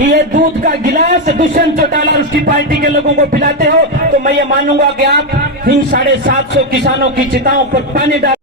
ये दूध का गिलास दुष्यंत चौटाला और उसकी पार्टी के लोगों को पिलाते हो, तो मैं ये मानूंगा कि आप इन 750 किसानों की चिताओं पर पानी डाल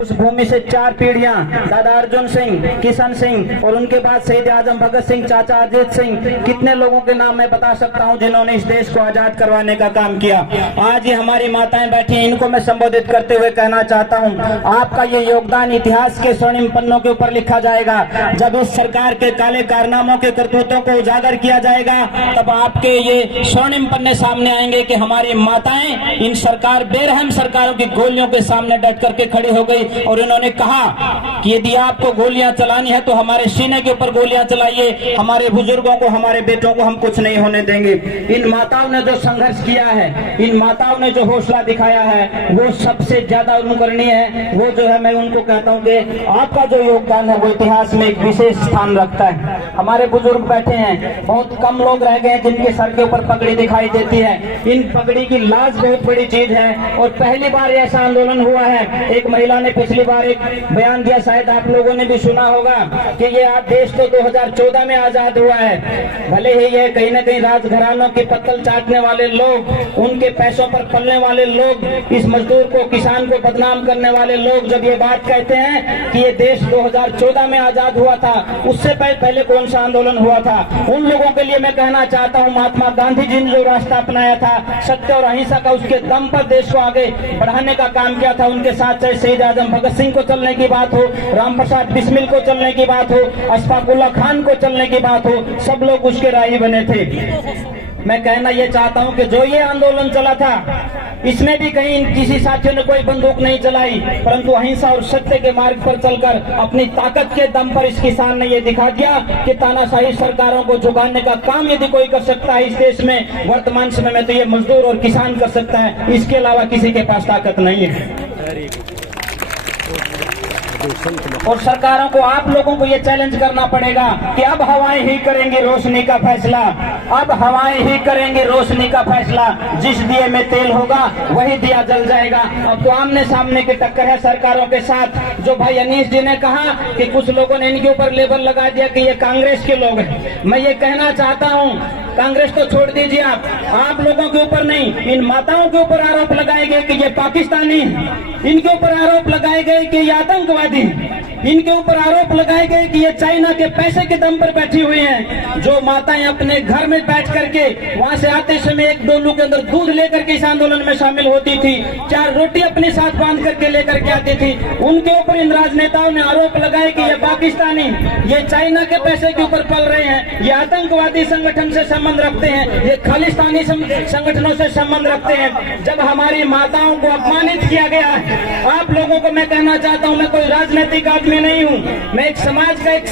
उस भूमि से 4 पीढ़ियां दादा अर्जुन सिंह, किशन सिंह और उनके बाद शहीद आजम भगत सिंह, चाचा अजीत सिंह, कितने लोगों के नाम मैं बता सकता हूं जिन्होंने इस देश को आजाद करवाने का काम किया। आज ये हमारी माताएं बैठी हैं, इनको मैं संबोधित करते हुए कहना चाहता हूं, आपका ये योगदान इतिहास के स्वर्णिम पन्नों के ऊपर लिखा जाएगा। जब इस सरकार के काले कारनामों के करतूतों को उजागर किया जाएगा, तब आपके ये स्वर्णिम पन्ने सामने आएंगे कि हमारी माताएं इन सरकार बेरहम सरकारों की गोलियों के सामने डट करके खड़ी हो गई और उन्होंने कहा कि यदि आपको गोलियां चलानी है तो हमारे सीने के ऊपर गोलियां चलाइए, हमारे बुजुर्गों को, हमारे बेटों को हम कुछ नहीं होने देंगे। इन माताओं ने जो संघर्ष किया है, इन माताओं ने जो हौसला दिखाया है, वो सबसे ज्यादा अनुकरणीय है। वो जो है, मैं उनको कहता हूं कि आपका जो योगदान है वो इतिहास में एक विशेष स्थान रखता है। हमारे बुजुर्ग बैठे हैं, बहुत कम लोग रह गए जिनके सर के ऊपर पगड़ी दिखाई देती है। इन पगड़ी की लाज बहुत बड़ी चीज है और पहली बार ऐसा आंदोलन हुआ है। एक महिला ने पिछली बार एक बयान दिया, शायद आप लोगों ने भी सुना होगा कि ये देश तो 2014 में आजाद हुआ है। भले ही ये कहीं न कहीं राजघरानों की पत्तल चाटने वाले लोग, उनके पैसों पर पलने वाले लोग, इस मजदूर को, किसान को बदनाम करने वाले लोग जब ये बात कहते हैं कि ये देश 2014 में आजाद हुआ था, उससे पहले कौन सा आंदोलन हुआ था, उन लोगों के लिए मैं कहना चाहता हूँ, महात्मा गांधी जी ने जो रास्ता अपनाया था सत्य और अहिंसा का, उसके दम पर देश को आगे बढ़ाने का काम किया था। उनके साथ चाहे शहीद आजम भगत सिंह को चलने की बात हो, राम प्रसाद बिस्मिल को चलने की बात हो, अशफाक उल्लाह खान को चलने की बात हो, सब लोग उसके राही बने थे। मैं कहना ये चाहता हूं कि जो ये आंदोलन चला था, इसमें भी कहीं किसी साथियों ने कोई बंदूक नहीं चलाई, परंतु अहिंसा और सत्य के मार्ग पर चलकर अपनी ताकत के दम पर इस किसान ने ये दिखा दिया कि तानाशाही सरकारों को झुकाने का काम यदि कोई कर सकता है इस देश में वर्तमान समय में, तो ये मजदूर और किसान कर सकता है। इसके अलावा किसी के पास ताकत नहीं है। और सरकारों को, आप लोगों को ये चैलेंज करना पड़ेगा कि अब हवाएं ही करेंगी रोशनी का फैसला, अब हवाएं ही करेंगी रोशनी का फैसला। जिस दिए में तेल होगा वही दिया जल जाएगा। अब तो आमने सामने की टक्कर है सरकारों के साथ। जो भाई अनीश जी ने कहा कि कुछ लोगों ने इनके ऊपर लेबल लगा दिया कि ये कांग्रेस के लोग हैं, मैं ये कहना चाहता हूँ, कांग्रेस तो छोड़ दीजिए, आप लोगों के ऊपर नहीं, इन माताओं के ऊपर आरोप लगाए गए कि ये पाकिस्तानी, इनके ऊपर आरोप लगाए गए कि ये आतंकवादी, इनके ऊपर आरोप लगाए गए कि ये चाइना के पैसे के दम पर बैठी हुई हैं। जो माताएं अपने घर में बैठ करके वहां से आते समय 1-2 लोग के अंदर दूध लेकर के इस आंदोलन में शामिल होती थी, 4 रोटी अपने साथ बांध करके लेकर के आती थी, उनके ऊपर इन राजनेताओं ने आरोप लगाए कि ये पाकिस्तानी, ये चाइना के पैसे के ऊपर पल रहे हैं, ये आतंकवादी संगठन से संबंध रखते हैं, ये खालिस्तानी संगठनों से संबंध रखते हैं। जब हमारी माताओं को अपमानित किया गया, आप लोगों को मैं कहना चाहता हूं, मैं कोई राजनीतिक आदमी नहीं हूं, मैं एक समाज का एक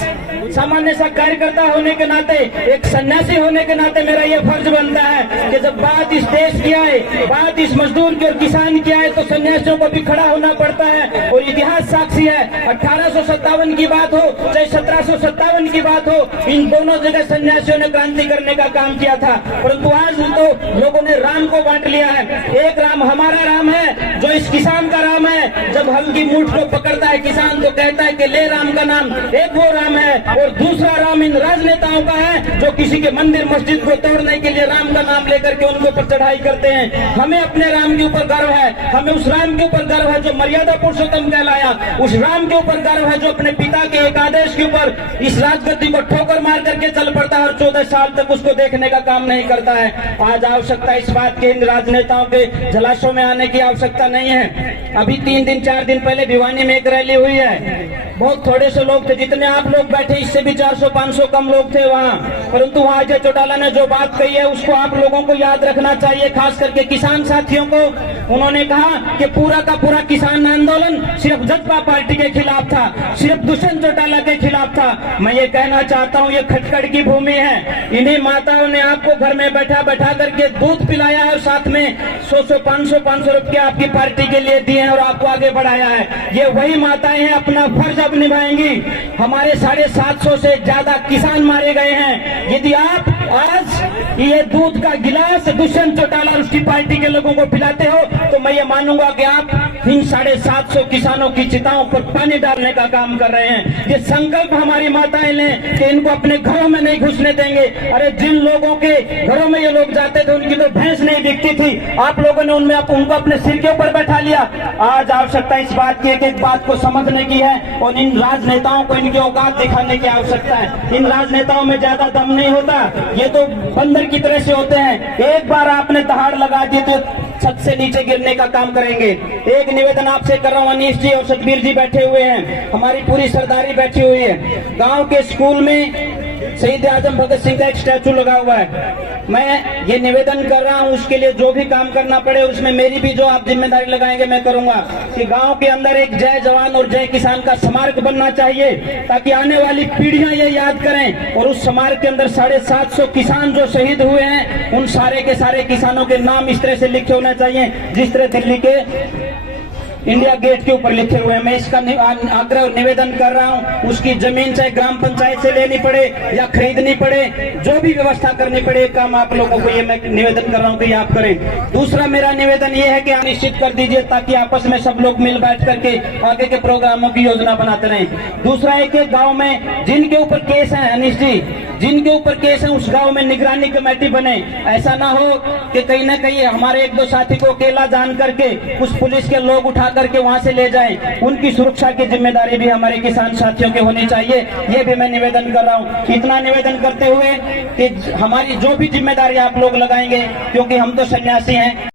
सामान्य सा कार्यकर्ता होने के नाते, एक सन्यासी होने के नाते मेरा ये फर्ज बनता है कि जब बात इस देश की आए, बात इस मजदूर की और किसान की आए, तो सन्यासियों को भी खड़ा होना पड़ता है। और इतिहास साक्षी है, 1857 की बात हो चाहे 1757 की बात हो, इन दोनों जगह सन्यासियों ने क्रांति करने का काम किया था। परंतु आज तो लोगों ने राम को बांट लिया है। एक राम हमारा राम है जो इस किसान का राम है। जब हल्की मूठ को पकड़ता है किसान तो कहता है कि ले राम का नाम, एक वो राम है, और दूसरा राम इन राजनेताओं का है जो किसी के मंदिर मस्जिद को तोड़ने के लिए राम का नाम लेकर के उनके ऊपर चढ़ाई करते हैं। हमें अपने राम के ऊपर गर्व है, हमें उस राम के ऊपर गर्व है जो मर्यादा पुरुषोत्तम कहलाया, उस राम के ऊपर गर्व है जो अपने पिता के एक आदेश के ऊपर इस राजगद्दी को ठोकर मार करके चल पड़ता है और 14 साल तक उसको देखने का काम नहीं करता है। आज आवश्यकता इस बात के, इन राजनेताओं के जलाशयों में आने की आवश्यकता नहीं है। अभी 3 दिन 4 दिन पहले भिवानी में एक रैली हुई है, बहुत थोड़े से लोग थे, जितने आप लोग बैठे इससे भी 400-500 कम लोग थे वहाँ, परंतु वहाँ अजय चौटाला ने जो बात कही है उसको आप लोगों को याद रखना चाहिए, खास करके किसान साथियों को। उन्होंने कहा कि पूरा का पूरा किसान आंदोलन सिर्फ जसपा पार्टी के खिलाफ था, सिर्फ दुष्यंत चौटाला के खिलाफ था। मैं ये कहना चाहता हूँ, ये खटखड़ की भूमि है, इन्हीं माताओं ने आपको घर में बैठा बैठा करके दूध पिलाया है और साथ में 100-500 रुपये आपकी पार्टी के लिए दिए हैं और आपको आगे बढ़ाया है। ये वही माताएं हैं, अपना फर्ज अब निभाएंगी। हमारे 750 से ज्यादा किसान मारे गए हैं। यदि आप आज ये दूध का गिलास दुष्यंत चौटाला और उसकी पार्टी के लोगों को पिलाते हो, तो मैं ये मानूंगा कि आप इन 750 किसानों की चिताओं पर पानी डालने का काम कर रहे हैं। ये संकल्प हमारी माताएं लें कि इनको अपने घरों में नहीं घुसने देंगे। अरे जिन लोगों के घरों में ये लोग जाते थे उनकी तो भैंस नहीं दिखती थी, आप लोगों ने उनमें उनको अपने सिर के ऊपर बैठा लिया। आज आवश्यकता इस बात की एक एक बात को समझने की है और इन राजनेताओं को इनकी औकात दिखाने की आवश्यकता है। इन राजनेताओं में ज्यादा दम नहीं होता, ये तो बंदर की तरह से होते हैं। एक बार आपने दहाड़ लगा दी तो छत से नीचे गिरने का काम करेंगे। एक निवेदन आपसे कर रहा हूं, अनीश जी और सतबीर जी बैठे हुए हैं, हमारी पूरी सरदारी बैठी हुई है। गांव के स्कूल में शहीद आजम भगत सिंह का एक स्टैचू लगा हुआ है। मैं ये निवेदन कर रहा हूं, उसके लिए जो भी काम करना पड़े उसमें मेरी भी जो आप जिम्मेदारी लगाएंगे मैं करूंगा कि गांव के अंदर एक जय जवान और जय किसान का स्मारक बनना चाहिए, ताकि आने वाली पीढ़ियां ये याद करें। और उस स्मारक के अंदर 750 किसान जो शहीद हुए हैं उन सारे के सारे किसानों के नाम इस तरह से लिखे होने चाहिए जिस तरह दिल्ली के इंडिया गेट के ऊपर लिखे हुए हैं। मैं इसका आग्रह निवेदन कर रहा हूं, उसकी जमीन चाहे ग्राम पंचायत से लेनी पड़े या खरीदनी पड़े, जो भी व्यवस्था करनी पड़े, काम आप लोगों को ये मैं निवेदन कर रहा हूं कि आप करें। दूसरा मेरा निवेदन ये है कि आप निश्चित कर दीजिए ताकि आपस में सब लोग मिल बैठ करके आगे के प्रोग्रामों की योजना बनाते रहें। दूसरा एक एक गाँव में जिनके ऊपर केस है, अनिश जी, जिनके ऊपर केस है उस गांव में निगरानी कमेटी बने। ऐसा ना हो कि कहीं ना कहीं हमारे एक दो साथी को अकेला जान करके कुछ पुलिस के लोग उठा करके वहां से ले जाएं। उनकी सुरक्षा की जिम्मेदारी भी हमारे किसान साथियों की होनी चाहिए, ये भी मैं निवेदन कर रहा हूं। इतना निवेदन करते हुए कि हमारी जो भी जिम्मेदारी आप लोग लगाएंगे, क्योंकि हम तो सन्यासी हैं।